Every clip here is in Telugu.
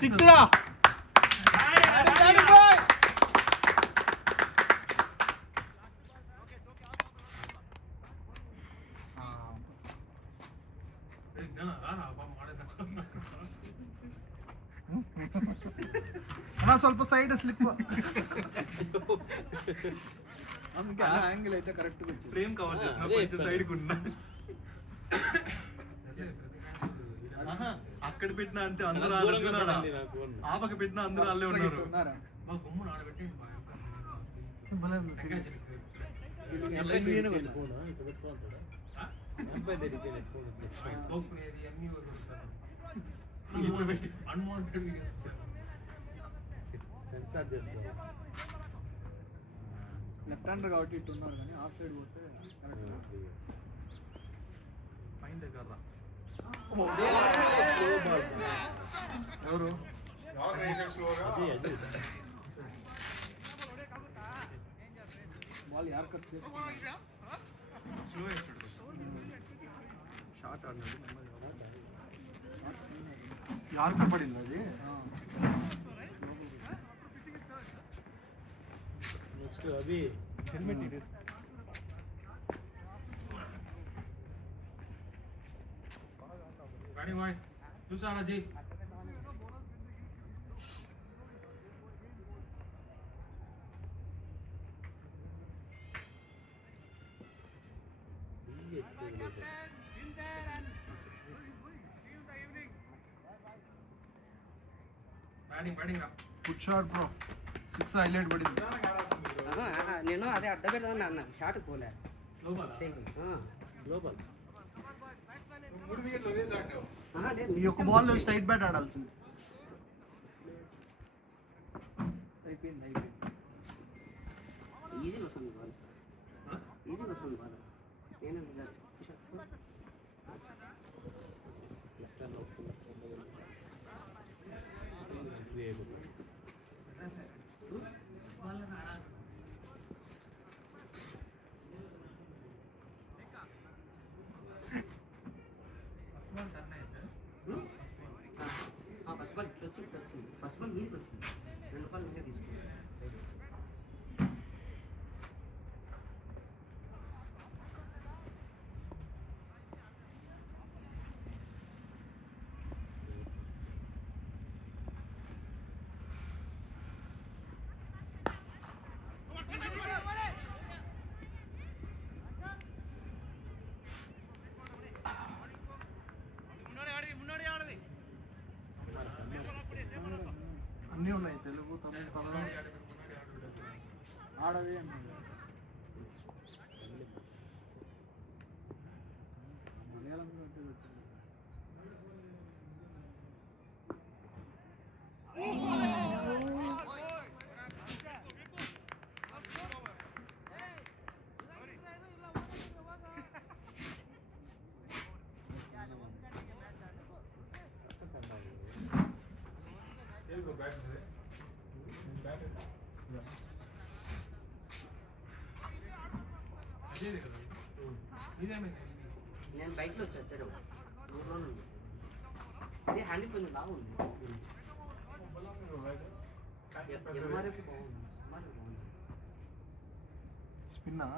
సిక్స్ రా. ಸ್ವಲ್ಪ ಸೈಡ್ ಸ್ಲಿಪ್ యాంగిల్ అయితే కరెక్ట్ ఫ్రేమ్ కవర్ చేసిన కొంచెం సైడ్ కు ఉన్నా అక్కడ పెట్టినా అంతే అందరూ అలా చూడాలా ఆపక పెట్టినా అందరూ అల్లే ఉన్నారు లెఫ్ట్ హ్యాండర్ కాబట్టి ఇటు ఉన్నారు కానీ ఆఫ్ సైడ్ పోతే ఫైన్ దగ్గర ఎవరు బాల్ యార్ కట్ చేసి స్లో వేస్తాడు షాట్ ఆడినాడు యార్కు పడింది అది. నెక్స్ట్ అవి హెల్మెట్ ఇది గాడి బాయ్ చూసారా జీ గుడ్ షాట్ బ్రో. 6 హైలైట్ పడింది. నేను అదే అడ్డ పెడదామని అన్నా షాట్ పోలే గ్లోబల్ ఈ యొక్క బాల్ స్ట్రైట్ బ్యాట్ ఆడాల్సింది. అయిపోయింది ఈజీగా వస్తుంది బాల్ ఈజీగా వస్తుంది బాల్ ఫస్ట్ బాల్ ఇట్లా వచ్చింది ఫస్ట్ బాల్ మీదకి వచ్చింది 2 బాల్ మీదే తీసుకున్నాను. అన్నీ ఉన్నాయి తెలుగు తమిళ కన్నడ. ఆడవి అన్నాడు మలయాళంలో అంటే వచ్చింది. నేను బైక్లో వచ్చాను ఊర్లో నుండి అదే హ్యాండిల్ కొంచెం లాగా ఉంది. ఎంఆర్ఎఫ్ బాగుంది స్పిన్నా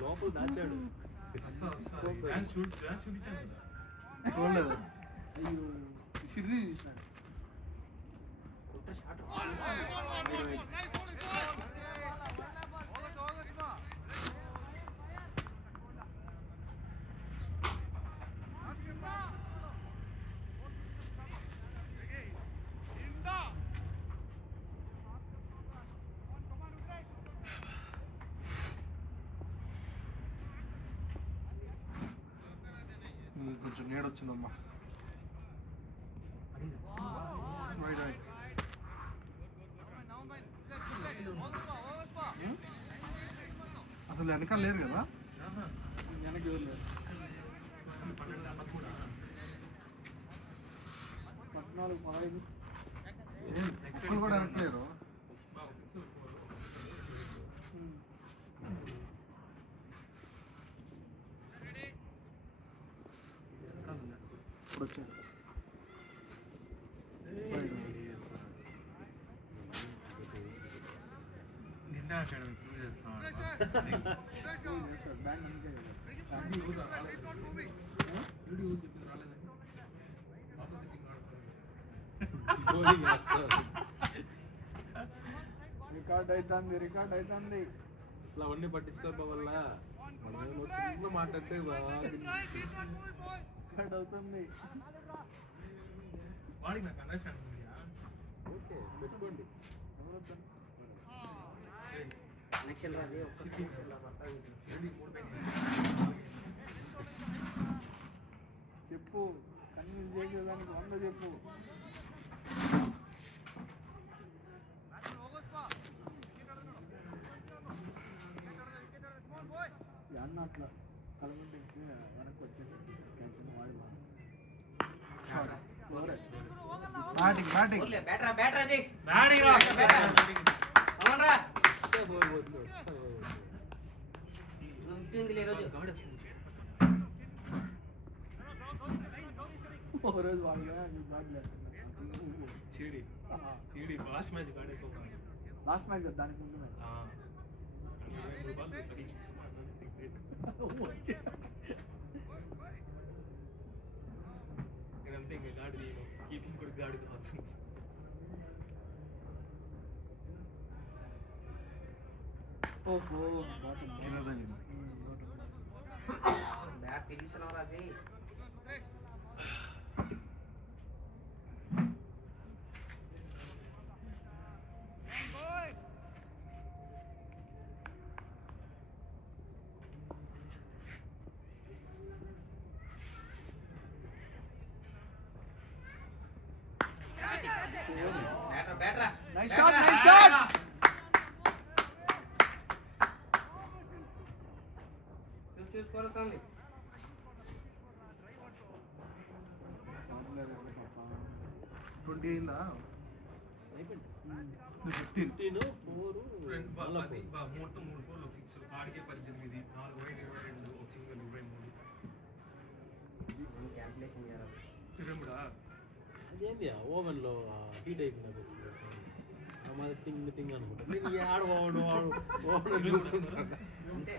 లోపల దాచాడు చూడలేదు. అయ్యో షిర్రీ తీసినాడు. కొత్త షాట్ కొంచెం నీడొచ్చిందమ్మా. Right right. అసలు వెనకాల లేరు కదా. వెనక్కి వెళ్ళలేదు. 14, 15. ఒక్కరు కూడా వెనక్లేరు. ఇప్పుడు వచ్చారు. నిన్న అకాడమీ ప్రూవ్ చేస్తాం చేస్తారు బ్యాంక్ నుంచే కదా. రికార్డ్ అవుతుంది ఇట్లా అవన్నీ పట్టించుకోవడం వల్ల మనం ఏమో చిన్న మాట్లాడితే రికార్డ్ అవుతుంది. వాడికి నాకు అండర్స్టాండ్ ఓకే పెట్టుకోండి. కనెక్షన్ రాజే ఒక్క కనెక్షన్ లా పడతాను. చెప్పు కన్విన్స్ చేసేదానికి 100 చెప్పు. అన్న అట్లా కలమంటే వెనక్కి వచ్చేసి క్యాన్సల్ వాడి బ్యాటింగ్ బ్యాటింగ్ ఓలే బ్యాటరా బ్యాటరా జై బ్యాటింగ్ రా అవునరా వస్తే పోయిపోతుంది. 15 లే రోజు ఓ రోజు వాళ్ళగా బాగలేదు. చీడి లాస్ట్ మ్యాచ్ ఆడేకోవాలి. లాస్ట్ మ్యాచ్ కదా దానికి ముందు మ్యాచ్. నేనంతే ఇంకా గాడి కీపింగ్ కూడా గాడి కావచ్చు. ఓహో బాటం కిందది. బ్యాట్ తీసినావు రాజే. బ్యాటరా నైస్ షాట్ నైస్ షాట్. చూసుకోవాల్సింది. ట్వంటీ అయిందా? అయిపోయింది. 15. 15, 4 మళ్ళా 4. 3 ఫోర్లు ఫిక్స్ ఆడికే 18 4 వైడ్ 22 ఒక సింగిల్ 23 క్యాల్కులేషన్ చేయాలి. చూడముడా అదేంది ఓవెన్ లో హీట్ అయిపోయింది. మాది టింగ్ టింగ్ అనుకుంటా. నేను ఆడవాడు ఓవెన్ చూసుకుంటాను. అంటే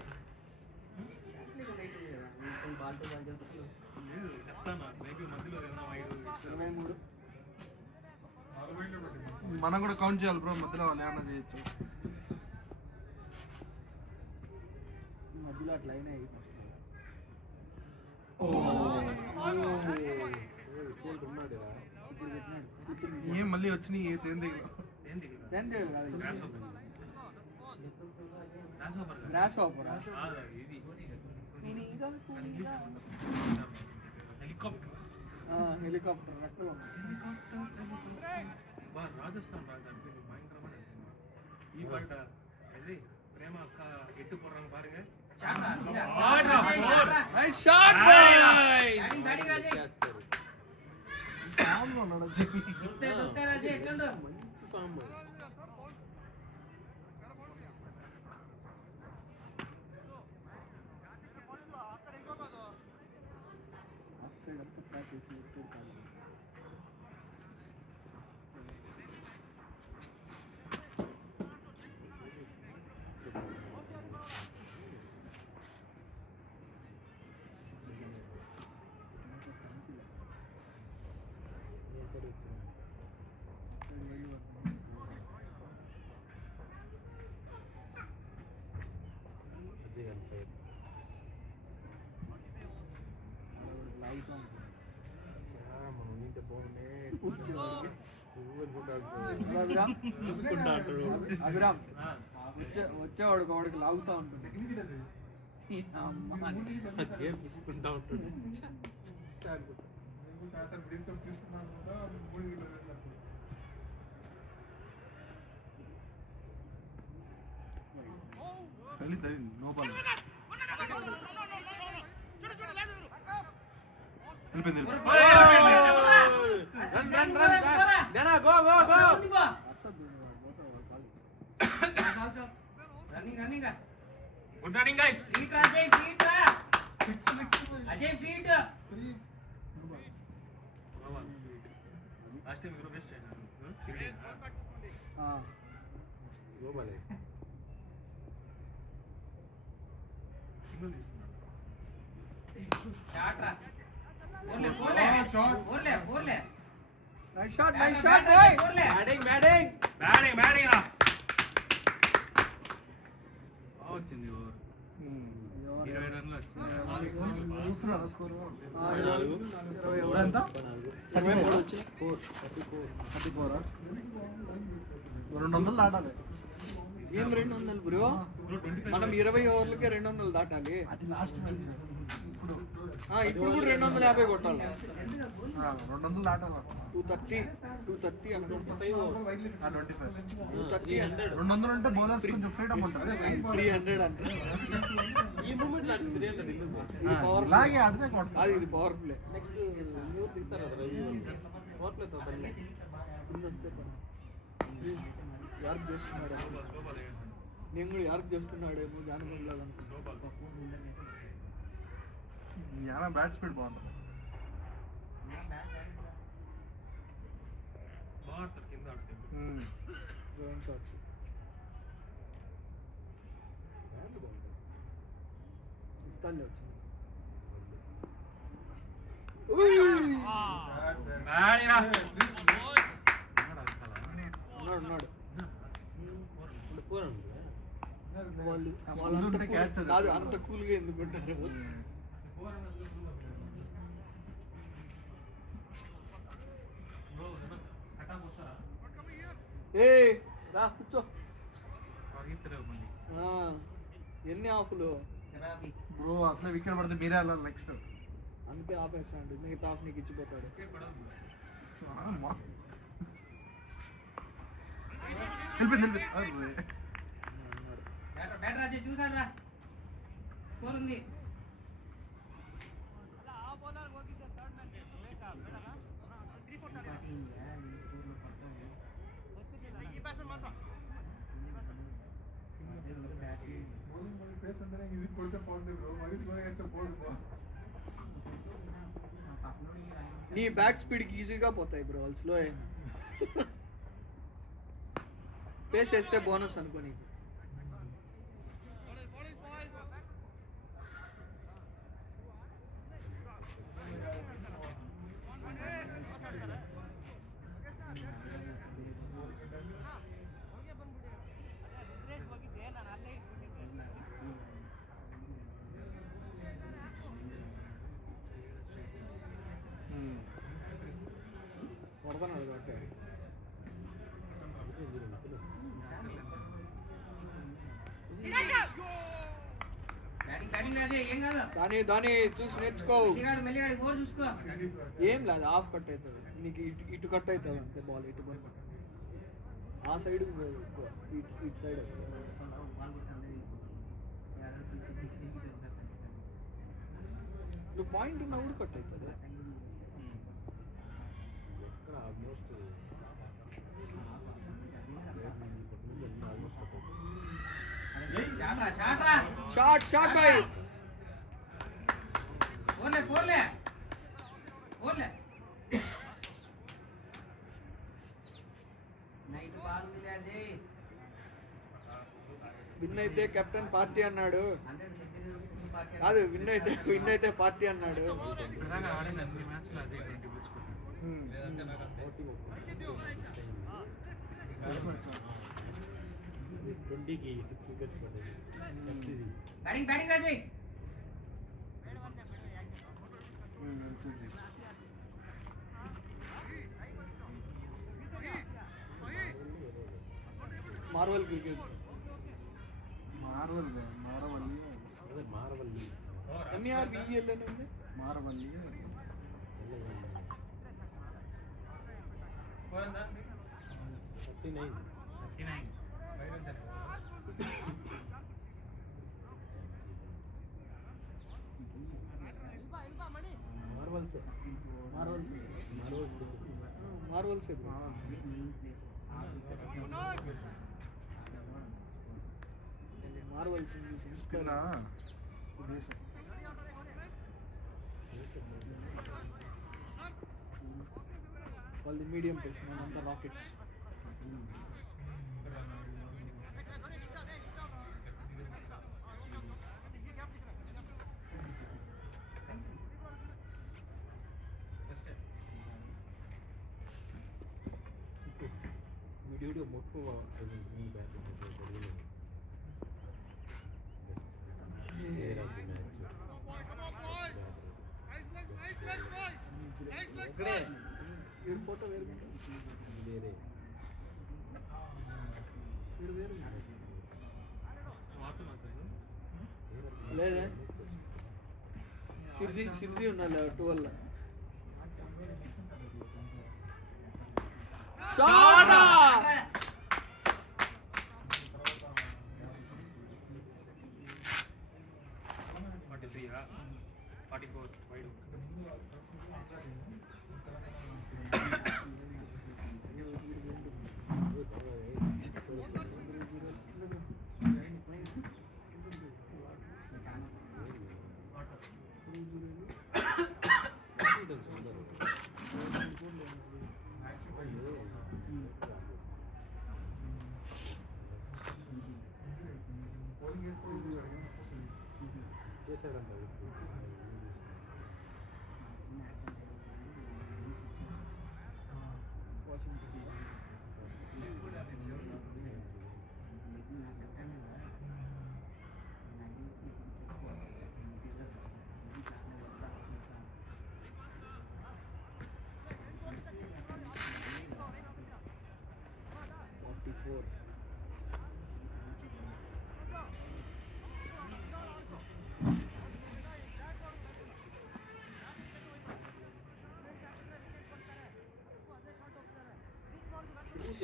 క్యాల్కులేషన్ అయితుంది కదా. నేను బాల్ తో బాల్ చేస్తున్నాను. లేదు చెప్తాను మేబీ మధ్యలో ఏదైనా వైడ్ 23. మనం కూడా కౌంట్ చేయాలి బ్రో. మధ్యలో వాళ్ళు ఏమన్నా చేయొచ్చు. మధ్యలో అట్లా అయినాయి ఫస్ట్. ఉన్నాడు ఇప్పుడు పెట్టినాడు. ఏం మళ్ళీ వచ్చినాయి ఏం దిగు. ఏంది టెన్ కాదు గ్రాస్ ఓవర్ గ్రాస్ ఓవర్. ఇది హెలికాప్టర్ హెలికాప్టర్ రెక్కలు రాజస్థాన్ రాజా అంటే భయంకరమైన ఈ పంట అది ప్రేమ అక్క ఎట్టు పోறாங்க பாருங்க. Nice shot boy. Batting batting రాజే. చేస్తారు. ఫామ్ లో ఉన్నాడు చెప్పి. దొక్తే రాజే ఎట్లుండు. మంచి ఫామ్. ఆఫ్ సైడ్ అంతా ట్రాక్ చేసి వికెట్ కాదు. లైట్ మనం ఇంటి పోనే అభిరామ్ వచ్చేవాడు వాడికి లాగుతా ఉంటుంది. గేమ్ తీసుకుంటా ఉంటుంది. తల్లి నో బాల్. వెళ్ళిపోయింది రన్ రన్ రన్ నేనా go go go running running రా గుడ్ రన్నింగ్ గైస్ ఫీట్ రా అజయ్ ఫీట్ రా అజయ్ ఫీట్ లాస్ట్ టైం మీరు బెస్ట్ అయినారు గో బాలే సింగిల్ తీసుకున్నాడు షాట్ రా ఫోర్లే ఫోర్లే ఫోర్లే nice shot nice shot shot ఓయ్ ఫోర్లే బ్యాటింగ్ బ్యాటింగ్ బ్యాటింగ్ బ్యాటింగ్ రా వచ్చింది ఓవర్ 20 రన్లు వచ్చింది చూస్తున్నారా స్కోర్ 24 ఎంత 24 వచ్చి 34 200 దాటాలి ఏం 200 బ్రో మనం 20 ఓవర్లకే 200 దాటాలి అది లాస్ట్ మ్యాచ్ ఇప్పుడు ఇప్పుడు కూడా 250 కొట్టాలి 200 దాటాలి 230 అనుకుంటా 25 230 200 అంటే బౌలర్స్ కొంచెం ఫ్రీడమ్ ఉంటుంది 300 అంటే ఈ మూమెంట్ లాంటి 300 ఇది పవర్ ఇలాగే ఆడితే కొట్టాలి అది ఇది పవర్ ప్లే నెక్స్ట్ న్యూ దిగుతారు కదా పవర్ ప్లే తో పని యార్క్ చేసుకున్నాడు నేను కూడా యార్క్ చేసుకున్నాడేమో జానపదలాగా యానా బ్యాట్ స్పీడ్ బాగుంది బాగుంటుంది కింద ఆడితే డ్రోన్ షాట్స్ ఇస్తాను బ్యాటింగ్ రా ఉన్నాడు ఉన్నాడు వాళ్ళు ముందు ఉంటే catch అది. కాదు అంత కూల్గా ఎందుకుంటారు ఏ రా కూర్చో ఆ, ఎన్ని ఆఫ్లు ఖరాబీ బ్రో అసలే వికెట్ పడితే మీరే వెళ్ళాలి నెక్స్ట్ అందుకే ఆపేస్తాడు మిగతా ఆఫ్ నీకు ఇచ్చిపోతాడు వెళ్ళిపోయింది బ్యాటర్ అజయ్ చూసాడు రా స్కోర్ ఉంది నీ బ్యాక్ స్పీడ్కి ఈజీగా పోతాయి బ్రో వాళ్ళు స్లో అయినా పేస్ వేస్తే బోనస్ అనుకో నీకు కొడతాడు కాబట్టి బ్యాటింగ్ బ్యాటింగ్ రాజే ఏం కాదు దాని చూసి నేర్చుకో మెల్లిగాడు ఓవర్ చూసుకో ఏం లేదు ఆఫ్ కట్ అవుతుంది నీకు ఇటు కట్ అవుతుంది అంతే బాల్ ఇటు పని ఆ సైడ్ ఎక్కువ ఇటు సైడ్ నువ్వు పాయింట్ ఉన్నా కూడా కట్ అవుతుంది షాట్ రా షాట్ రా షాట్ బై ఫోర్లే ఫోర్లే ఫోర్లే నైట్ బాల్ ఉంది అజయ్ విన్ అయితే కెప్టెన్ పార్టీ అన్నాడు 100 సెకండ్ పార్టీ కాదు విన్ అయితే పార్టీ అన్నాడు ఇలాగా ఆడిన అన్ని మ్యాచ్లు అదే 20 పిలుచుకుంటాను 20కి 6 వికెట్స్ పడ్డాయి బ్యాటింగ్ బ్యాటింగ్ రాజయ్ మార్వల్ క్రికెట్ మారవల్లి అదే మారవల్లి ఎంఈఆర్ విఈఎల్ అని ఉంది మారవల్లి స్కోర్ ఎంత 39 మార్వల్స్ మార్వల్స్ ఇది మెయిన్ ప్లేస్ మార్వల్స్ ఇన్స్పైర్ వాళ్ళది మీడియం ప్లేస్ మనంతా రాకెట్స్ వీడియో మొత్తం ఈ ఫోటో వేరు వేరే వేరు వాటర్ మాత్రం లేదా సిద్ధి ఉండాలి 12 44 వైడ్ చేశాడంట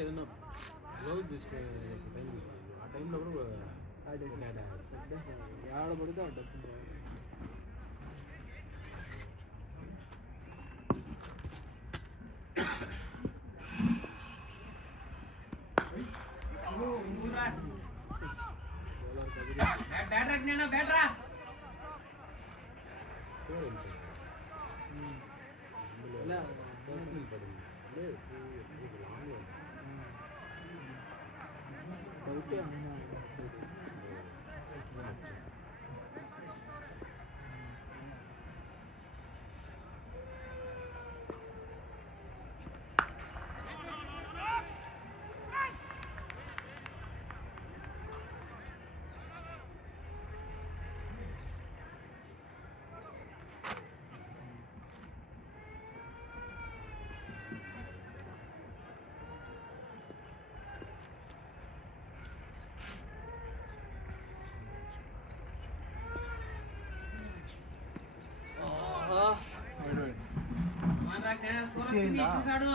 ఏదైనా గ్లౌజ్ తీసుకునే టైం తీసుకున్నాను ఆ టైంలో కూడా ఆడబడితే డబ్బు స్కోర్ వచ్చింది చూసాడు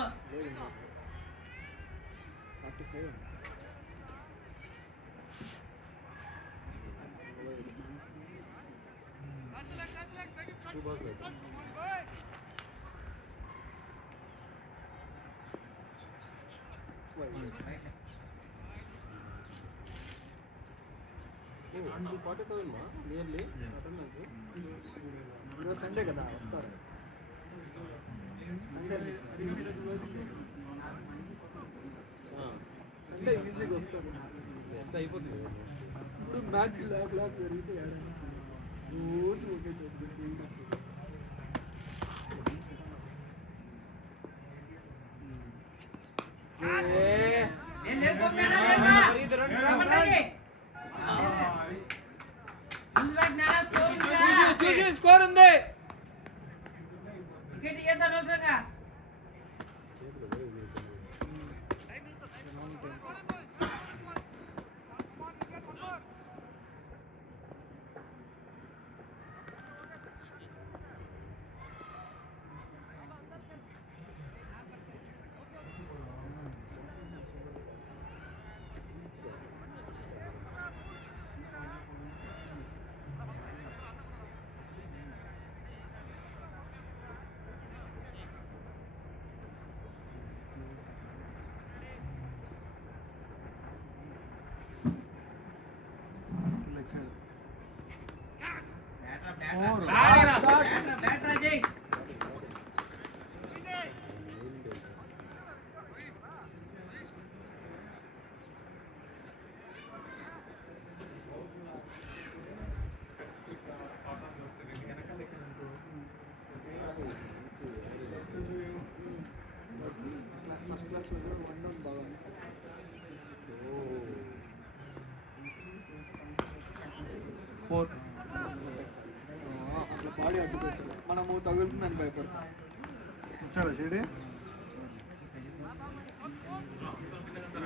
45 2 balls అంటే 40,000 మా నియర్లీ ఈరోజు సండే కదా వస్తారు సండే ఈజీగా వస్తారు ఎంత అయిపోతుంది ఇప్పుడు మ్యాచ్ లాక్ జరిగితే ఏడైనా రోజు ఒకే చోటు స్కోర్ ఉంది వికెట్ ఇయ్యద్దు అనవసరంగా 4. బ్యాటరా జై. ఫస్ట్ క్లాస్లో కూడా వండడం బాగా ఫోర్. అట్లా బాడీ అడ్డు పెట్టారు మనము తగులుతుందని భయపడతాం. వచ్చాడా షేడి?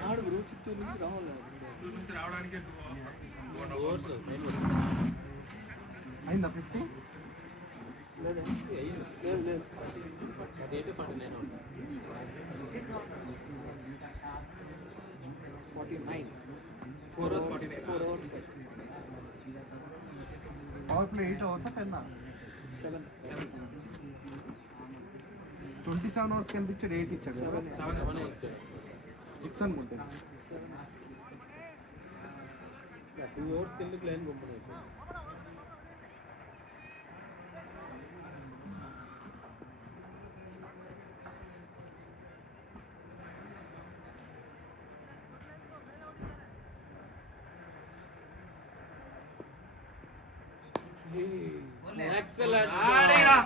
నాడు బ్రో చిత్తూరు నుంచి రావాలి. చిత్తూరు నుంచి రావడానికి అయిందా 50? లేదు లేదు లేదు 49 4 hours 49. 4 hours power play 8 hours 10 7 27 hours ఎంత ఇచ్చాడు? 8 ఇచ్చాడు కదా? 6 అనుకుంటే. 2 hours కిందకి లైన్ పంపలేదు. Excellent. బ్యాటరా.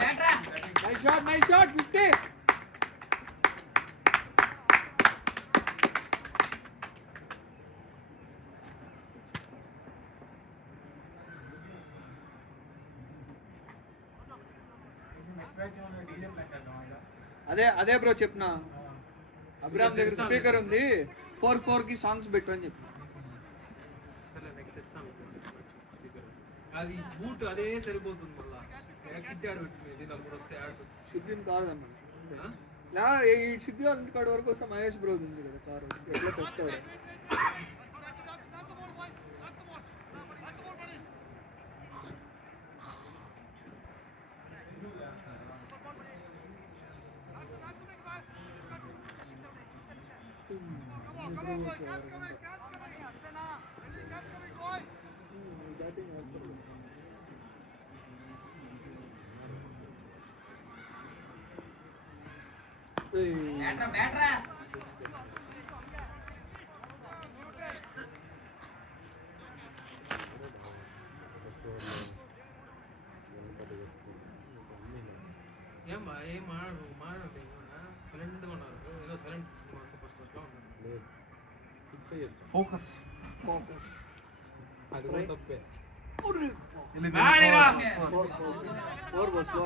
nice shot 50. అదే బ్రో చెప్పిన అబ్రామ్ దగ్గర స్పీకర్ ఉంది 4 కి సాంగ్స్ పెట్టు అని చెప్పి. సరే నెక్స్ట్ ఇస్తాను. అది బూట్ అదే సరిపోతుంది మళ్ళా. కిట్ యాడ్ పెట్టింది 4 వస్తే యాడ్. సిద్ధిని కాదమ్మా లా ఈ సిద్ధి వాళ్ళ కాడ వరకు వస్తే మహేష్ బ్రో ఉంది కదా కారు ఎట్లా తెస్తాడు. బ్యాటరా. ఏం బా ఏం మాడండి సైలెంట్గా ఉన్నారు. ఏదో సైలెంట్ సినిమా సూపర్ స్టార్స్లో ఉన్నారు. ఫిక్స్ అయ్యొచ్చు. ఫోకస్. అది కూడా తప్పే. 4 బస్ లో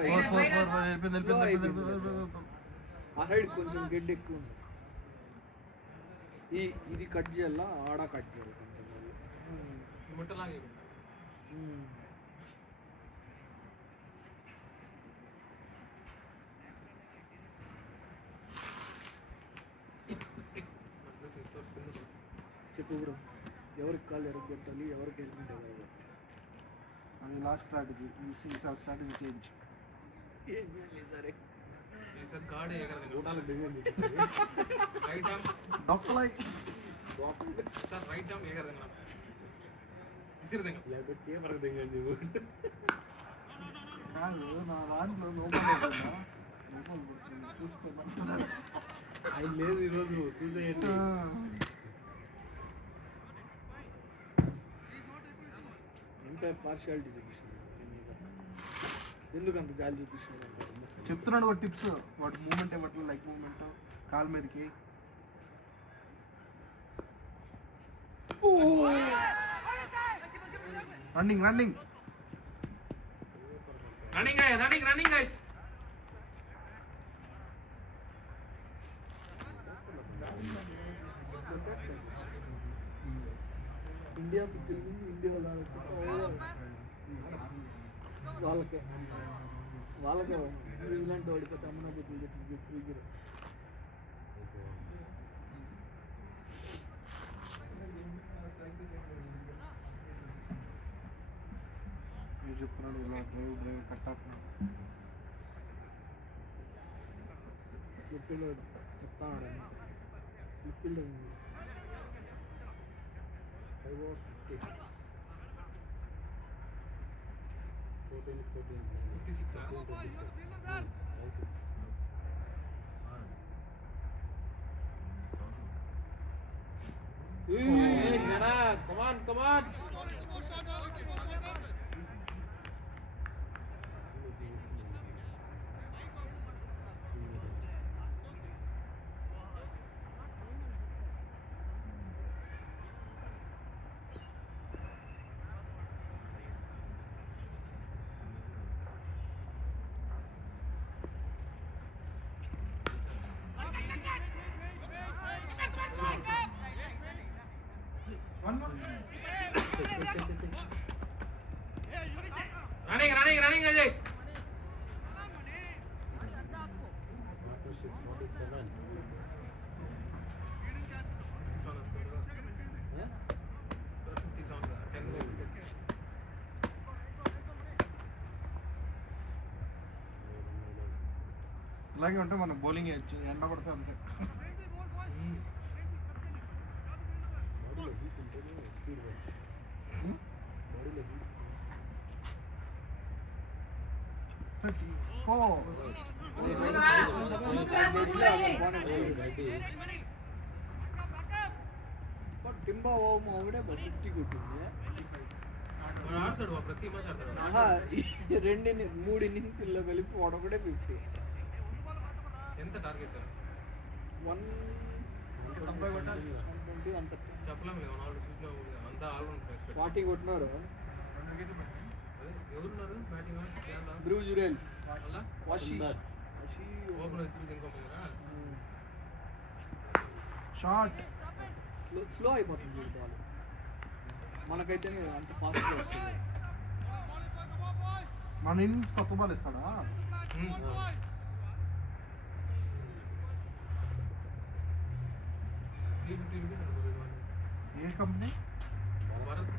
ఆ సైడ్ కొంచెం గడ్డి ఎక్కువ ఉంది. ఇది కట్ చేయాలా ఆడ కట్ చేయాలి కొంచెం. ముట్టలాగే చెప్పు బ్రో ఎవరికి కాళ్ళు ఎరగొట్టాలి ఎవరికి హెల్మెట్ ఎరగొట్టాలి. అది లాస్ట్ స్ట్రాటజీ. ఈసారి స్ట్రాటజీ చేంజ్. ఏం చేయాలి సరే సార్ గాడే ఊటాలకు దిగింది. రైట్ ఆర్మ్ డొక్కలై సార్ రైట్ ఆర్మ్ ఏగదంగా ఇసిరదంగా లేకపోతే కేమరకు దిగండి నువ్వు. కాదు నా దాంట్లో లోపల చూసుకోమంటున్నారు. ఆయన లేదు ఈరోజు చూసేయండి. ఎంత పార్షియాలిటీ చూపిస్తుంది ఎందుకు అంత జాలి చూపిస్తుంది చెప్తున్నాడు ఒక టిప్స్. వాటి మూమెంట్ ఇవ్వట్లేదు. లైక్ మూమెంట్ కాలు మీదకి. Running running running guys. India పిచ్చింది ఇండియా వాళ్ళకే న్యూజిలాండ్ ఓడిపోతే అమ్మన బుద్ధులు చెప్పి చెప్తున్నాడు ఇలా డ్రైవ్ డ్రైవ్ కట్టాకు. లిఫ్ట్లో చెప్తాను లిఫ్ట్లో ఉంది. 14, 56 ఆ? 26. Hey, Nana, come on, come on. Running, Ajay. Partnership 47. Yeah? 10 ఇలాగే ఉంటే మనం బౌలింగ్ వేయచ్చు, ఎండ కొడితే అంతే. బాడీలో హీట్ ఉంటేనే స్పీడ్ బాడీలో హీట్. 34. టింబా ఓం ఒకటే 50 కొట్టింది. ఆడతాడు ప్రతి మ్యాచ్ ఆడతాడు. ఆహా, 3 ఇన్నింగ్స్లో కలిపి ఒకటే 50. ఎంత టార్గెట్? 120 కొట్టాలి. 120 అంత చెప్పలేము కదా, నాలుగు సీట్లు అంతా ఆల్రౌండ్ 40 కొట్టినారు. ఎవరున్నారు బ్యాటింగ్? బ్రూజ్ జురేల్, అలా వాషి ఓపెనర్ ఇద్దరు ఇంకొకరా? షార్ట్. స్లో అయిపోతుంది బాల్. మనకైతే అంత ఫాస్ట్గా వస్తుంది. మన ఇన్నింగ్స్ కొత్త బాల్ ఇస్తాడా? ఏ కంపెనీ? భరత్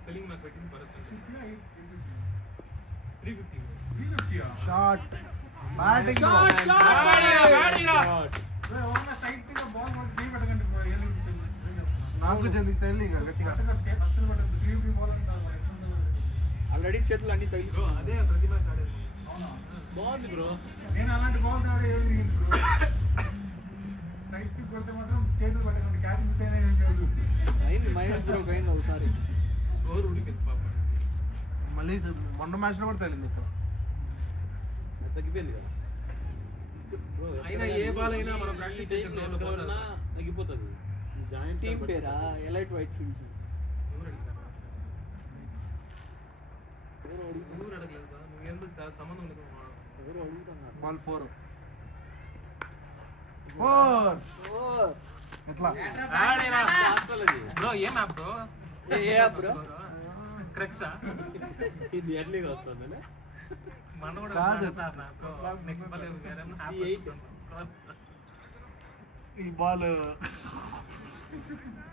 స్పెల్లింగ్ నాకు పెట్టింది భరత్. 350. షార్ట్. బ్యాటింగ్. నాకు చెందికి తెలియదు గట్టిగా. ఆల్రెడీ చేతులు అన్ని తగిలి. అదే ప్రతి మ్యాచ్ ఆడేది. బాగుంది బ్రో. నేను అలాంటి బాల్ తేడా ఏమి తిరిగింది బ్రో. స్ట్రైక్ కి కొడితే మాత్రం చేతులు పట్టకండి, క్యాచ్ మిస్ అయినా ఏం కాదు. అయింది మైనస్ బ్రోక్ అయింది ఒకసారి. ఓవర్ ఉడిపోయింది పాప. మళ్ళీ మొన్న మ్యాచ్లో కూడా తెలియదు ఇప్పుడు. తగ్గిపోయింది కదా. అయినా ఏ బాల్ అయినా మనం ప్రాక్టీస్ చేసే గ్రౌండ్లో పోతారు. తగ్గిపోతుంది. జాయింట్ టీమ్ పేరా ఎలైట్ వైట్ ఫీల్డ్. ఎవరు అడిగారు? ఎవరు అడుగుతున్నారు? ఎవరు అడగలేదు కదా, నువ్వు ఎందుకు సంబంధం లేదు. ఎవరు అడుగుతున్నారు? బాల్ 4. 4. ఓ ఎట్లా? బ్రో ఏం యాప్ బ్రో? ఏ యాప్ బ్రో? క్రెక్సా? ఇది ఎర్లీగా వస్తుంది. మన కూడా కాదు. నెక్స్ట్ బాల్ వేరే 68. ఈ బాల్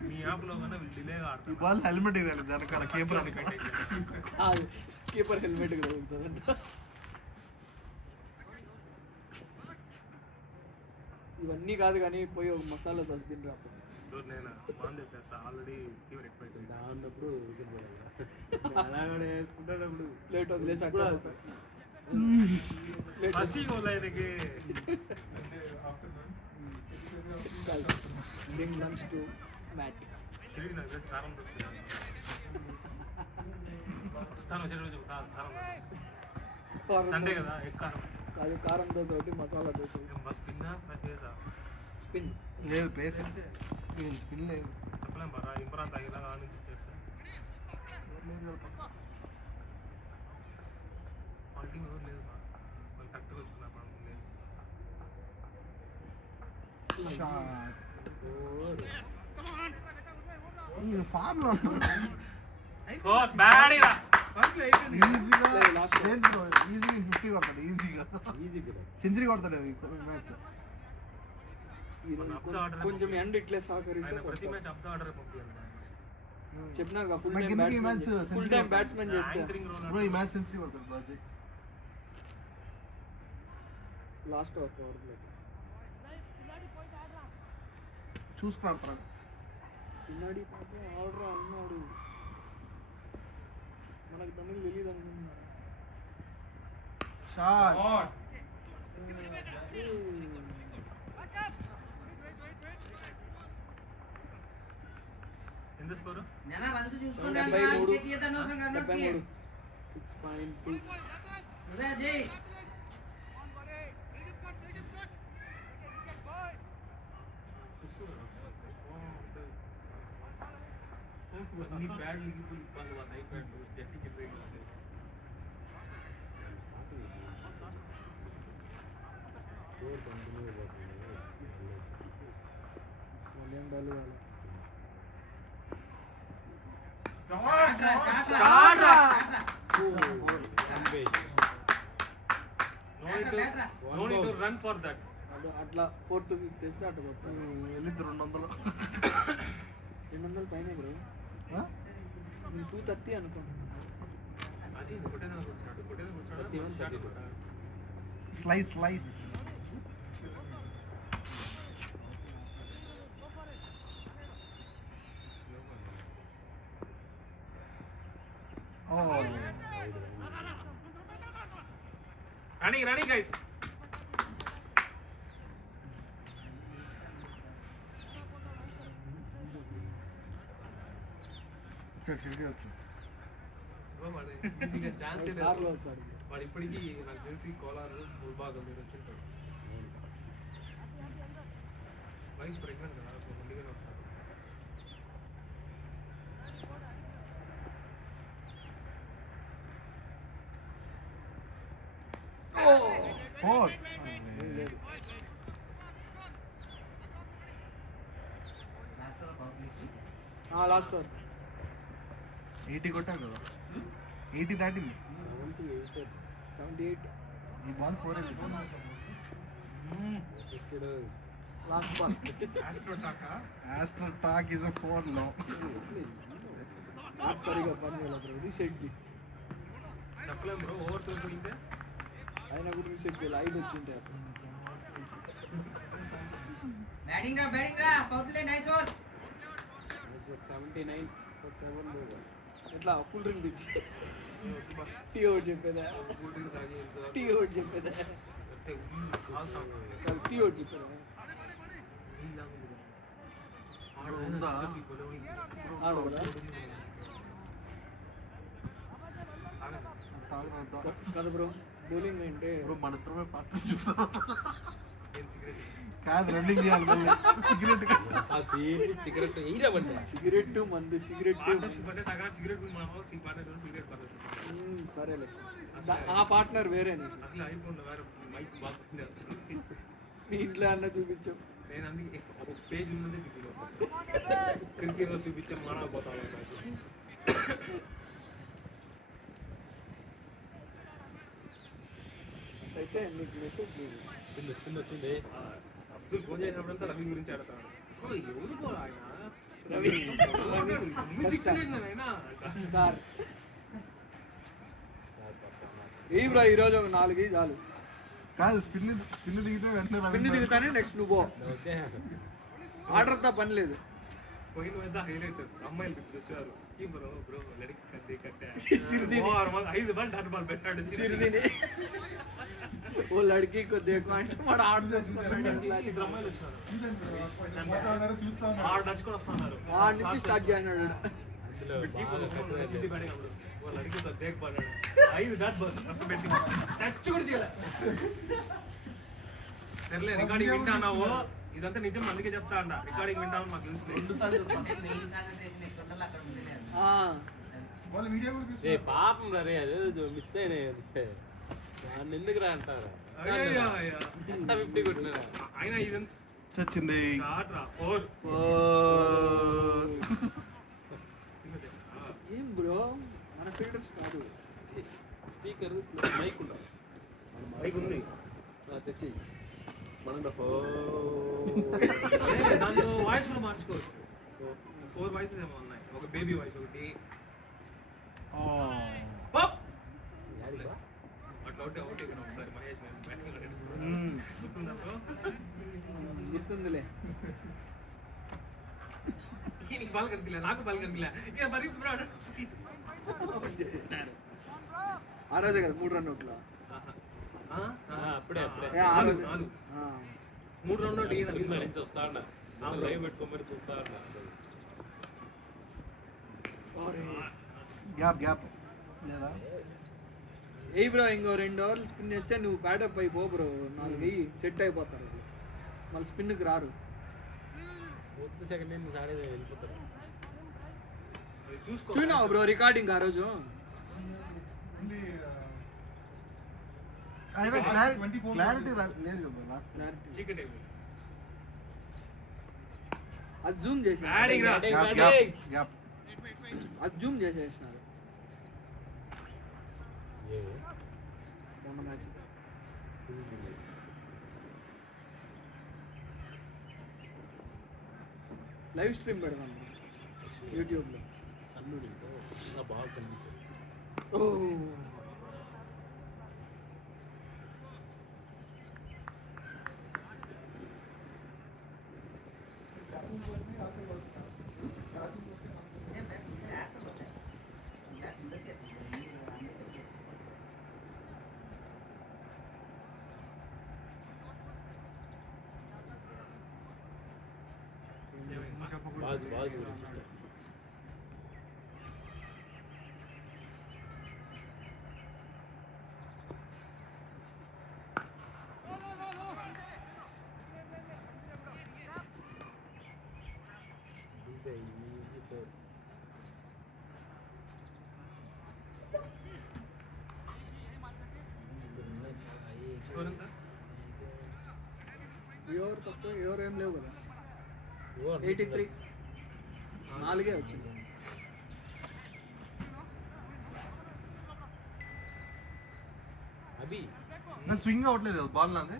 మీ యాప్ లో కన్నా డిలేగా ఈ ఆడతారు. బాల్ హెల్మెట్ ఇవ్వాలి దానికన్నా కేపర్ అనుకోండి. కీపర్ హెల్మెట్ తగులుతుందంట. ఇవన్నీ కాదు కానీ పోయి ఒక మసాలా దోశ తిని రాకపోతే. నేను బాగా చెప్పేస్తా, ఆల్రెడీ ఫీవర్ ఎక్కువ అవుతుంది. దాన్నప్పుడు అలా కూడా వేసుకుంటాడు. ప్లేట్ వదిలేసి అక్కడ ప్లేట్ హసీ హోలా ఆయనకి. bring lunch to Matt. శరీరం నాకు తెలిసి కారం దొరుకుతుంది. వస్తాను వచ్చే రోజు కారం సండే కదా, ఎక్కువ కారం. కాదు, కారం దోశ ఒకటి, మసాలా దోశ బస్ పిన్నా చేసా స్పిన్. లేదు పేస్ స్పిన్ లేదు. చెప్పలేం బాగా ఇంప్రాన్ తాగిలా నుంచి చేస్తా. వాళ్ళ టీం ఎవరు లేదు బా, వాళ్ళు కరెక్ట్గా వచ్చుకున్నారు మన ముందే. ఫామ్ లో బ్యాడీరా ఈజీగా last one. ఈజీగా 50 కొడతాడు. ఈజీగా ఈజీ కదా. సెంచరీ కొడతాడు ఈ మ్యాచ్. కొంచెం ఎండ్ ఇట్లే సహకరిస్తే ఆయన ప్రతి మ్యాచ్ అప్ ద ఆర్డర్ పంపించాలి. చెప్పినాక ఫుల్ నాకు టైం ఎందుకు ఈ match batsmen, full century time batsmen చేస్తే యాంకరింగ్ రోల్ బ్రో ఈ మ్యాచ్ సెంచరీ కొడతాడు బాజీ. లాస్ట్ ఓవర్ చూసుకున్నాడు. పిన్నాడి పాప ఆర్డర్ అన్నాడు, మనకు తమిళ్ తెలియదు అనుకుంటున్నాడు. షాట్. ఎంత స్కోరు? నేను రన్స్ చూసుకుంటా 73. చెక్ చేద్దాం అవసరం కాబట్టి 73. 6.2. అదే అజయ్ అన్ని బ్యాడ్ లిగిపోయి ఇబ్బంది వాళ్ళ ఐప్యాడ్లు జట్టి కింద మళ్ళీ బాల్ కావాలి. No need to run for that. అట్లా 4 to 5 వేస్తే అటు కొట్టాలి. వెళ్ళింది 200. 200 పైన బ్రో. 230 అనుకోండి. అది కొట్టేదా కొట్టాడు, కొట్టేదా కొట్టాడు, షాట్ కొట్టాడు. Slice slice. Running guys. కార్లో వస్తాడు. వాడు ఇప్పటికీ నాకు తెలిసి కోలారు ముల్బాగ్ మీరు వచ్చింటాడు. వైఫ్ ప్రెగ్నెంట్ కదా, సో ముందుగానే వస్తాడు. ఫోర్. లాస్ట్ ఓవర్ 80 కొట్టావు కదా, 80 దాటింది. 78. ఈ ball 4 last ball. Astrotalk is 4 లో. యాప్ సరిగా పని చేయలేదు, రీసెట్ చేయి. చెప్పలేం బ్రో, ఓవర్ టూ పోయింటే అయినా కూడా రీసెట్ చేయాలి. 5 వచ్చింటాయి. బ్యాటింగ్ రా పవర్ ప్లే నైస్ ఓవర్ 79 ఎట్లా కూల్ డ్రింక్ తెచ్చి టీ ఒకటి చెప్పేదా, కూల్ డ్రింక్ తాగి ఎంత టీ ఒకటి చెప్పేదా, అంటే టీ ఒకటి చెప్పేదా. ఉందా? ఆడదా కదా బ్రో. బౌలింగ్ అంటే ఇప్పుడు మన ఇద్దరమే పార్ట్నర్ చూద్దాం. కాదు, రన్నింగ్ చేయాలి మళ్ళీ. సిగరెట్ సిగరెట్ వేయరామండి. సిగరెట్ మందు, సిగరెట్ పార్ట్నర్షిప్ అంటే తగా సిగరెట్ మనం పార్ట్నర్ సిగరెట్ పర్లేదు. సరేలే, ఆ పార్ట్నర్ వేరే నీకు. అసలు ఐఫోన్లో వేరే మైక్ బాగుంది. మీ ఇంట్లో అన్న చూపించాం. నేను అందుకే ఒక పేజ్ ఉన్నదే చూపించాను. క్రికెట్లో చూపించాం మానకపోతాను. అయితే నీకు మెసేజ్ స్పిన్ వచ్చింది. అబ్దుల్ ఫోన్ చేసినప్పుడంతా రవి గురించి ఆడతాడు. ఎవరు కూడా ఆయన రవి స్టార్ ఏ బ్రో. ఈరోజు ఒక 4 చాలు. కాదు, స్పిన్ దిగితే వెంటనే స్పిన్ దిగుతానే నెక్స్ట్ నువ్వు పో. ఆర్డర్తో పని లేదు. పోయిన పెద్ద హైలైట్ అమ్మాయిలు పిచ్చి వచ్చారు. ఈ బ్రో లడికి కద్దే సిరిదిని. కట్టే 5 బాల్ 10 బాల్ పెట్టాడు. సిరిదిని ఓ లడ్కి को देखो అంటే వాడు ఆర్డర్ ఇద్దరు అమ్మాయిలు వచ్చినారు. చూస్తా ఆడు నడుచుకొని వస్తున్నారు. వాడి నుంచి స్టార్ట్ చేయన్నాడు. లడికి దేక్ పడ్డాడు. 5 డాట్ బాల్ అసలు పెట్టి టచ్ కూడా చేయలే. సర్లే, రికార్డింగ్ వింటాన్నావు, ఇదంతా నిజం అందుకే చెప్తా అన్న. రికార్డింగ్ వింటామని మాకు తెలుసు. మెయిన్ కాన్సంట్రేషన్ ఎక్కడ అక్కడ ఉండలేదు వాళ్ళ వీడియో కూడా ఏ పాపం రే, అదే మిస్ అయినాయి అంతే. దాన్ని ఎందుకు రా అంటారా? ఎంత 50 కొట్టినారా? అయినా ఇదంతా చచ్చింది. షాట్ రా 4. ఏం బ్రో, మన ఫీల్డర్స్ కాదు. స్పీకర్ మైక్ ఉండాలి. మైక్ ఉంది. తెచ్చి మనం దాంట్లో వాయిస్ కూడా మార్చుకోవచ్చు. 4 వాయిసెస్ ఏమో ఉన్నాయి. ఒక బేబీ వాయిస్ ఒకటి. పాప్ అట్లా ఒకటి ఒకసారి మహేష్ గుర్తుందా బ్రో? గుర్తుందిలే. నీకు బాల్ కనిపించలే, నాకు బాల్ కనిపించలే, ఇక మరి ఇప్పుడు ఆ రోజే కదా 3 రన్ అవుట్లా అప్పుడే ఆ రోజు 3 రన్ అవుట్ నుంచి వస్తా ఉన్నా లైవ్ పెట్టుకోమని చూస్తా ఉన్నా. గ్యాప్ లేదా ఏ బ్రో ఇంకో 2 ఓవర్లు స్పిన్ చేస్తే నువ్వు బ్యాటప్ అయిపో బ్రో, 4 వెయ్యి సెట్ అయిపోతారు వాళ్ళు. మళ్ళీ స్పిన్కి రారు. ఫోర్త్ సెకండ్ ఇన్నింగ్స్ ఆడేది వెళ్ళిపోతారు. చూసుకో. చూసినావు బ్రో రికార్డింగ్ ఆ రోజు? క్లారిటీ లేదు కదా లాస్ట్ చీకటి అయిపోయింది. అది జూమ్ చేసి బ్యాటింగ్ రా. గ్యాప్ అది జూమ్ చేసేసినారు మొన్న మ్యాచ్. లైవ్ స్ట్రీమ్ పెడదాం యూట్యూబ్లో. సన్నుడు ఇంకా బాగా కనిపించింది. బాల్స్ ఎవరు తక్కువ ఎవరు ఏం లేవు కదా. 83 4 వచ్చింది. అభి స్వింగ్ అవ్వట్లేదు కదా బాల్ నాది,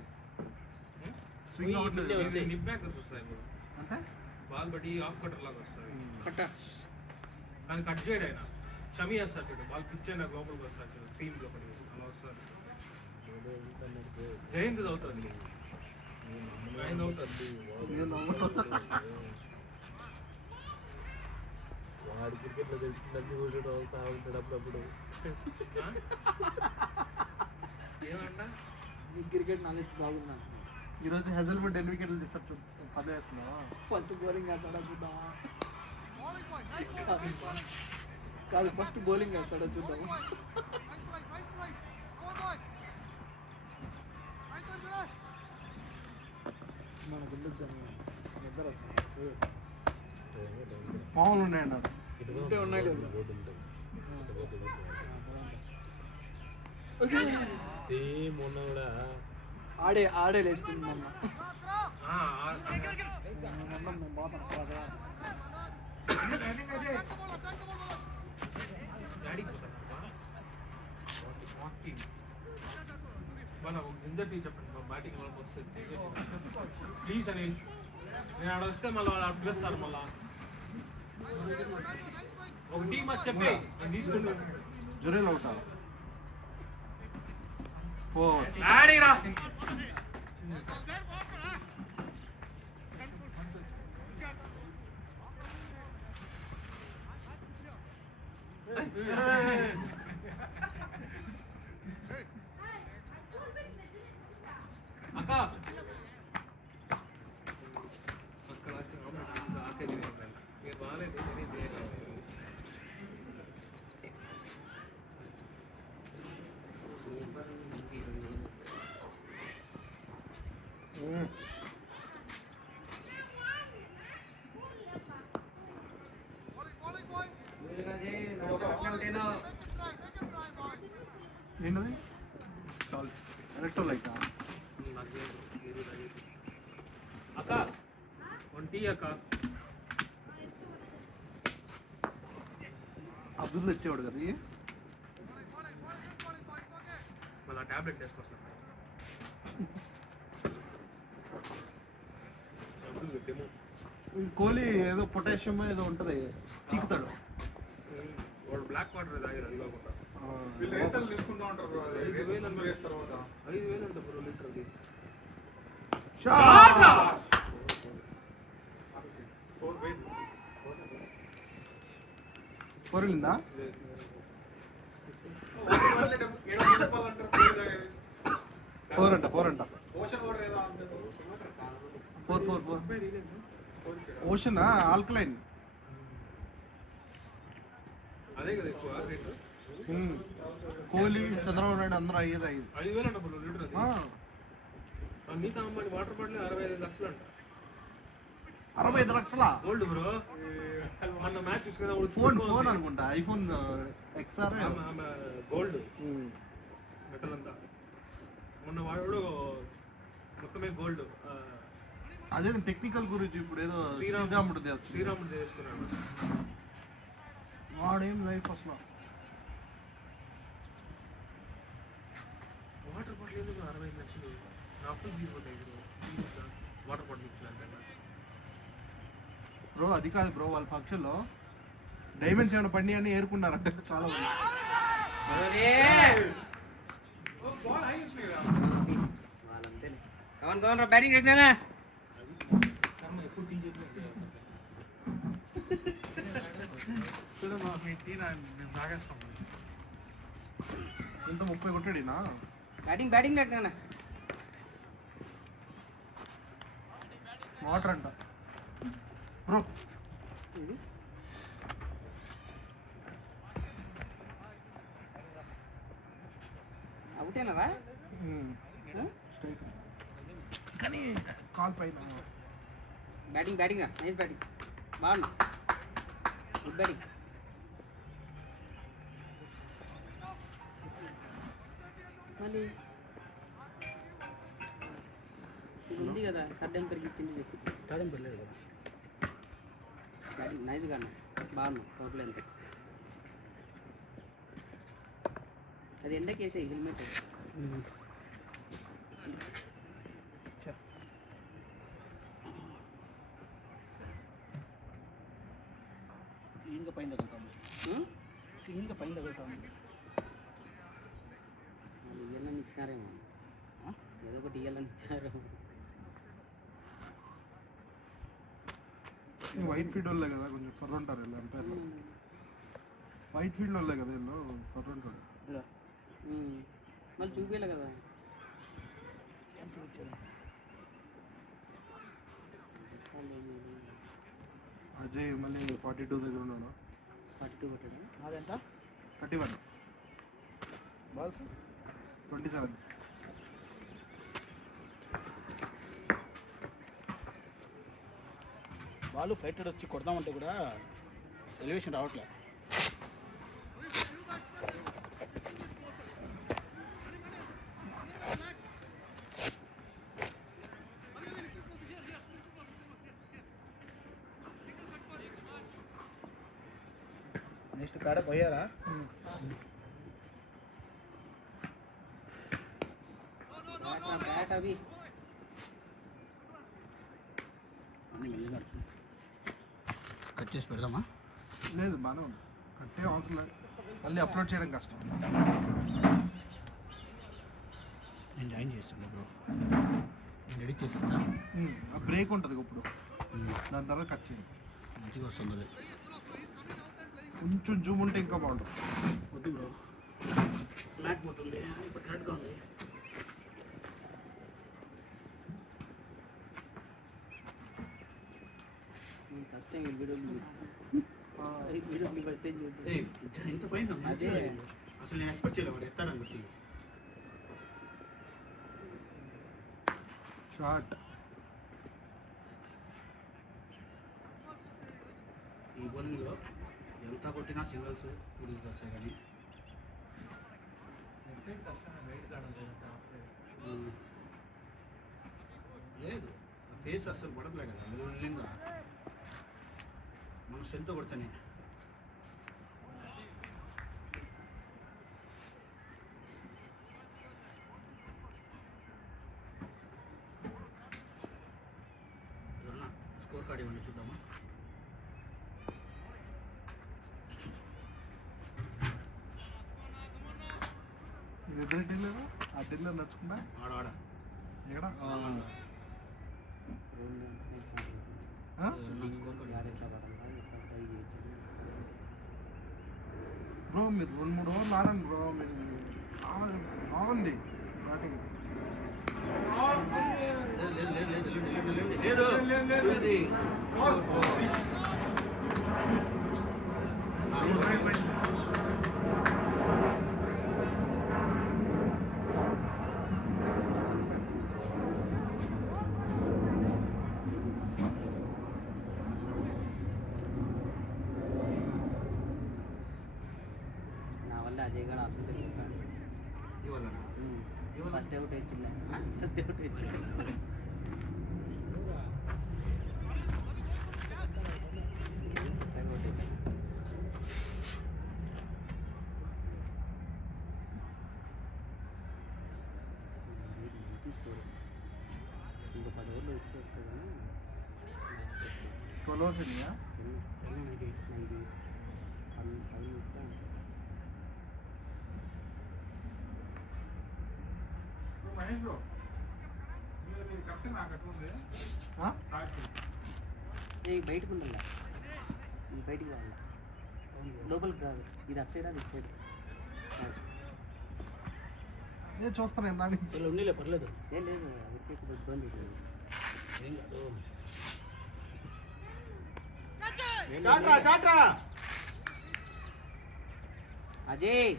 స్వింగ్ అవ్వట్లేదు నిప్ బ్యాకర్స్ వస్తాయి ఇప్పుడు. అంటే బాల్ బట్టి ఆఫ్ కటర్ లాగా వస్తాయి. కట్ట కానీ కట్ చేయడు ఆయన. షమి వేస్తాడు చూడు, బాల్ పిచ్ అయినా లోపలికి వస్తాడు చూడు, సీమ్ లోపలికి అలా వస్తాడు. జయంత్ అవుతుంది, ఆయన అవుతుంది. వాడు క్రికెట్లో తెలుసుకుంటే కూర్చోడం అవుతా ఉంటాడు అప్పుడప్పుడు. ఏమంటా ఈ క్రికెట్ నాలెడ్జ్ బాగుంది. ఈరోజు హెజల్వుడ్ ఎన్ని వికెట్లు తీస్తారు పదే వేస్తున్నావా? ఫస్ట్ బౌలింగ్ వేస్తాడా చూద్దామా? కాదు ఫస్ట్ బౌలింగ్ వేస్తాడా చూద్దాము. మనకు నిద్ర వస్తుంది. పాములు ఉన్నాయన్నారు. ఉంటే ఉన్నాయి లేదు. సేమ్ మొన్న కూడా ఆడే లేచుకుంది మొన్న. మేము పోతాం కదా. జింజర్ టీ చెప్పండి, మా బ్యాటింగ్ వాళ్ళకి వస్తుంది ప్లీజ్ అని. నేను ఆడ వస్తే మళ్ళీ వాళ్ళు అడ్రస్తారు. మళ్ళా ఒక టీం వచ్చి చెప్పి నేను తీసుకుంటాను. జురేల్ అవుతా బ్యాటింగ్ రా. అక్క ఏంటది ఎలక్ట్రోలైట్ అక్క 1 అక్క. అబ్దుల్ తెచ్చేవాడు కదా ఇవి. మళ్ళీ టాబ్లెట్ వేసుకొస్తాను. కోహ్లీ ఏదో పొటాషియం ఏదో ఉంటుంది చీకుతాడు. వాడు బ్లాక్ వాటర్ తాగారు అది కాకుండా. వీళ్ళు రేసాలు తీసుకుంటూ ఉంటారు బ్రో. 5,000 అందరూ రేస్ తర్వాత 5,000 అంట బ్రో లీటర్కి. షాట్ 4 పోయింది. 4 వెళ్ళిందా? ఫోర్ అంట 4 ఓషన్ ఆల్కలైన్. అదే కదా ఎక్కువ రేటు. కోహ్లీ, చంద్రబాబు నాయుడు అందరూ అయ్యేది 5,000 అంట బ్రో లీటర్ అది. మిగతా అమ్మాయి వాటర్ బాటిల్ 65 లక్షలు అంట. 65 లక్షల గోల్డ్ బ్రో. మొన్న మ్యాచ్ తీసుకున్నప్పుడు ఫోన్ అనుకుంటా, ఐఫోన్ XR. ఆమె గోల్డ్ మెటల్ అంతా. మొన్న వాడు మొత్తమే గోల్డ్. అదే టెక్నికల్ గురించి ఇప్పుడు ఏదో శ్రీరాముడు చేసుకున్నాడు. వాడేం లైఫ్ అసలు. వాటర్ బాటిల్ ఎందుకు 65 లక్షలు? నా అప్పులు తీరిపోతాయి వాటర్ బాటిల్ ఇచ్చినంత. బ్రో అది కాదు బ్రో, వాళ్ళ ఫంక్షన్లో డైమండ్స్ ఏమైనా పండి అని ఏరుకున్నారంట చాలా మంది. వాళ్ళంతేనే. కవన్ రా బ్యాటింగ్ ఎక్కడైనా ఎప్పుడు టీ చెప్పినా ఎంత 30 కొట్టాడినా? బ్యాటింగ్ ఎక్కడైనా వాటర్ అంట బ్రో. అవుటేనవా? స్ట్రైక్ కానీ కాల్ పైన. Batting nice batting. బాగున్నా, గుడ్ బ్యాటింగ్. మళ్ళీ ఇది ఉంది కదా, థర్డ్ ఎంపైర్కి ఇచ్చింది చెప్పి. థర్డ్ ఎంపైర్ లేదు కదా. బ్యాటింగ్ నైస్గా అన్న, బాగున్నా టోటల్ ఎంత. అది ఎండకేసే హెల్మెట్. ఇంకా పైన తగ్గుతాము, ఇంకా పైన తగ్గుతాము. ఇయ్యాలని ఇచ్చినారేమో, ఏదో ఒకటి ఇయ్యాలని ఇచ్చినారేమో. వైట్ ఫీల్డ్ వాళ్ళే కదా, కొంచెం ఫర్ ఉంటారు వీళ్ళు ఎంపైర్లు. వైట్ ఫీల్డ్ వాళ్ళే కదా వీళ్ళు ఫర్ ఉంటారు. మళ్ళీ చూపించాలి కదా. అజయ్ మళ్ళీ 42 దగ్గర ఉన్నాడు. 42 కొట్టాడు. అదెంత? 31 బాల్స్ 27. బాల్ ఫ్లైట్ వచ్చి కొడదామంటే కూడా ఎలివేషన్ రావట్లే. నెక్స్ట్ కాడ పోయారా? బ్యాట్ అవి అన్నీ మెల్లిగా నడుచున్నాయి. కట్ చేసి పెడదామా? లేదు బాగానే ఉంది, కట్టే అవసరం లేదు, మళ్ళీ అప్లోడ్ చేయడం కష్టం. నేను జాయిన్ చేస్తాను బ్రో, నేను ఎడిట్ చేసేస్తా. ఆ బ్రేక్ ఉంటుంది ఇప్పుడు, దాని తర్వాత కట్ చేయండి. మంచిగా వస్తుంది. కొంచెం జూమ్ ఉంటే ఇంకా బాగుంటుంది. వద్దు బ్రో, బ్లాక్ పోతుంది. ఇప్పుడు కరెక్ట్గా ఉంది. First time video first time ఇంత పోయింది అదే. అసలు నేను ఎక్స్పెక్ట్ చేయలేదు వాడు ఎత్తాడని వచ్చి. షార్ట్ ఈ బౌలింగ్లో ఎంత కొట్టినా సింగిల్స్ గురించి వస్తాయి కానీ లేదు, ఫేస్ అస్సలు పడట్లే కదా. మెల్లింగా మన స్ట్రెంత్ కొడితేనే. స్కోర్ కార్డ్ ఇవ్వండి చూద్దామా. ఇది ఎదురు టీలర్, ఆ టీలర్ నచ్చుకుంటా ఆడ ఎక్కడ స్కోర్ కార్డ్ బ్రో మీరు 2-3 ఓవర్లు ఆడండి బ్రో. మీరు బాగుంది బ్యాటింగ్. లేదు ఇది నా వల్ల అజయ్ గారు ఆప్షన్ పెట్టుకుంటాడు. ఇవాళ ఫస్ట్ అవుట్ వచ్చిందా? ఫస్ట్ అవుట్ వచ్చింది. ఇంకో 10 ఓవర్లు వచ్చేస్తుంది. 12 ఓవర్స్ ఉన్నాయా? మహేష్ బ్రో మీరు కెప్టెన్ నాకు అట్లా ఉంది బయటకు ఉండాలి. ఇది బయటికి రావాలి, లోపలికి కాదు. ఇది అటు సైడ్, అది ఇటు సైడ్. నేను చూస్తాను దాని ఉండలే పర్లేదు. ఏం లేదు, ఎవరికి ఇబ్బంది లేదు. ఏం కాదు. అజయ్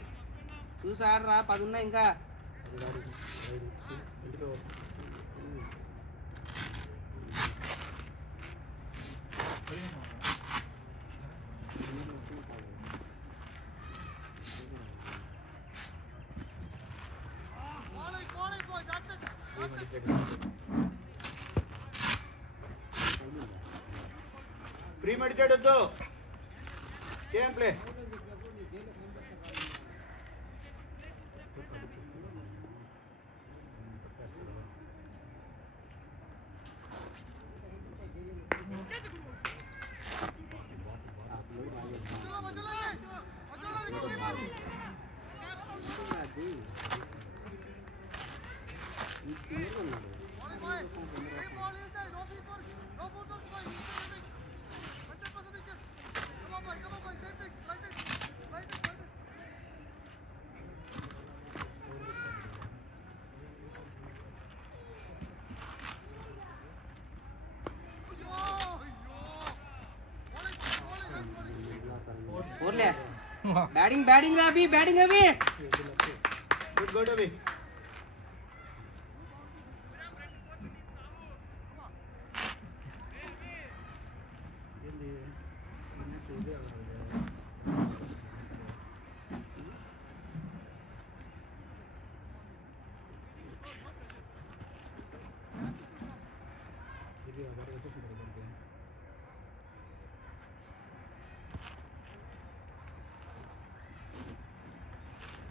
చూసి ఆడరా, 10 ఉన్నాయి ఇంకా. ఫ్రీ మెడిటేట్ వద్దు, game play. Batting Ravi, batting Ravi. Good good అవి.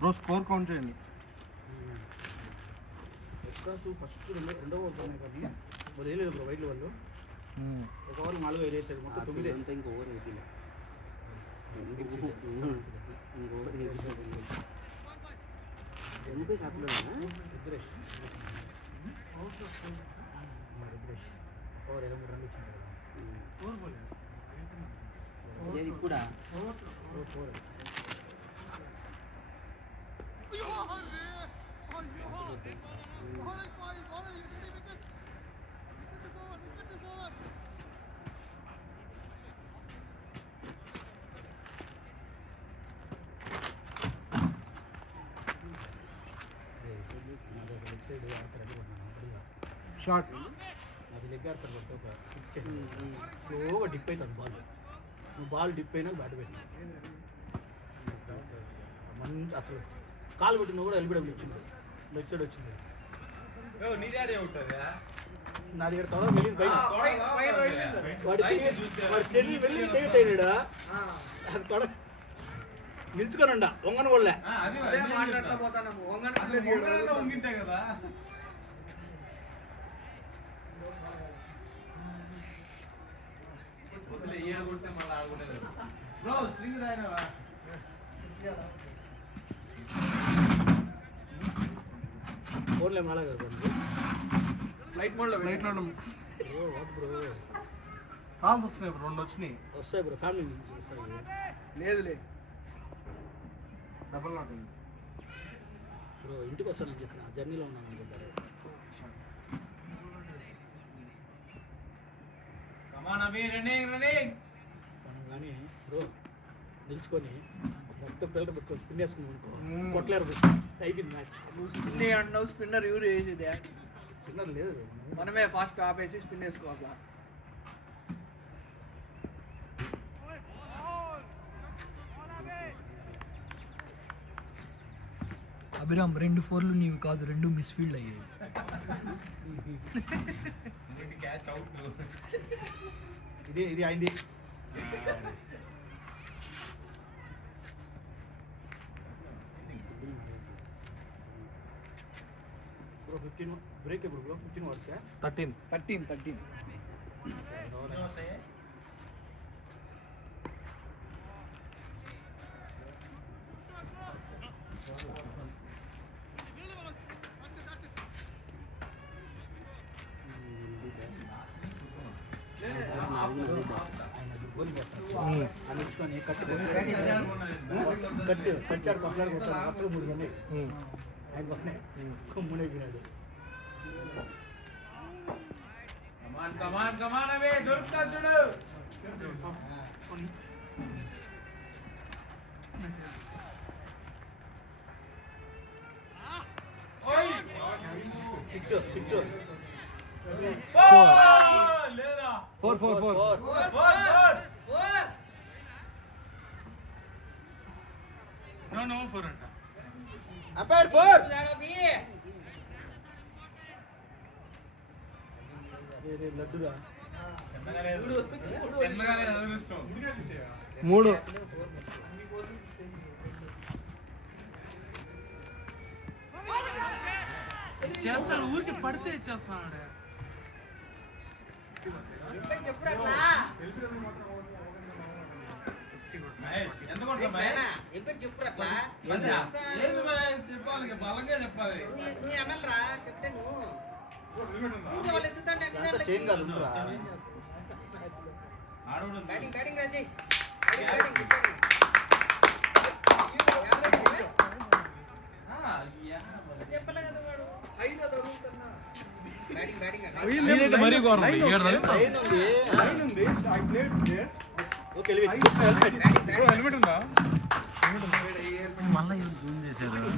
బ్రో స్కోర్ కౌంట్ చేయండి. ఫస్ట్ రెండో ఓవర్ కానీ వాళ్ళు వేయలేదు బ్రో వైడ్లు వాళ్ళు. ఒక ఓవర్ 4 వేసేది మొత్తం 9. అంతా ఇంకో ఓవర్ వేయలేదు. ఎందుకు షాప్లో రుద్రేష్ ఓవర్ 23 రన్లు ఇచ్చింది. ఇప్పుడా షార్ట్ అది లెగ్ ఆడతాను కొడితే ఒక స్లోగా డిప్ అవుతుంది బాల్. నువ్వు బాల్ డిప్ అయినా బ్యాట్ పెట్టి మంచి అసలు కాలు పెట్టిన కూడా ఎల్బిడబ్ల్యూ వచ్చింది, లెగ్ సైడ్ వచ్చింది. నా దగ్గర తొడ వెళ్ళింది బయట. వెళ్ళి తెగిపోయినాడా అది తొడ నిల్చుకొని వంగన వాళ్ళే. కదా బ్రో స్ట్రింగ్ రాయనవా? ఫోన్లో ఏం రాలేదు కదా ఫ్లైట్ మోడ్లో ఫ్లైట్లో బ్రో. కాల్స్ వస్తున్నాయి ఇప్పుడు 2 వచ్చినాయి. వస్తాయి బ్రో, ఫ్యామిలీ నుంచి వస్తాయి. లేదులే డబల్ నాట్ అయింది. బ్రో ఇంటికి వస్తానని చెప్పిన జర్నీలో ఉన్నాను అనుకుంటారు. కమాన్ అభి, రన్నింగ్ రన్నింగ్. మనం కానీ బ్రో నిలుచుకొని మొత్తం పిల్లలు పెట్టుకొని స్పిన్ వేసుకుని అనుకో మ్మ్. కొట్టలేరు అయిపోయింది మ్యాచ్. నువ్వు స్పిన్ అంటున్నావు, స్పిన్నర్ ఎవరు వేసేదే? స్పిన్నర్ లేదు మనమే ఫాస్ట్ ఆపేసి స్పిన్ వేసుకోవాలా. అభిరామ్ 2 4లు నీవి కాదు, 2 మిస్ ఫీల్డ్ అయ్యాయి. Catch out. ఇది అయింది. బ్రో 15 బ్రేక్ ఎప్పుడు బ్రో? 15 ఓవర్స్ 13. 13. అనుకొని కట్టాడు పట్లాడు కొట్టాడు అప్పుడు 3 ఉన్నాయి. ఆయన పక్కనే కొమ్మునైపోయినాడు. కమాన్ అభి, దొరుకుతా చూడు. ఓయ్ 6 లేరా. 4. నో 4 అంట. అంపైర్ 4. లడ్డుగా చిన్నగానే అదృష్టం. 3. చేస్తాడు, ఊరికి పడితే ఇచ్చేస్తాడు. ఎంత కొడతా చెప్పాలి, బలంగా చెప్పాలి. చేంజ్ కాదు ఆడవడం మరీ హెల్మెట్ ఉందా? మళ్ళీ జూమ్ చేశారు.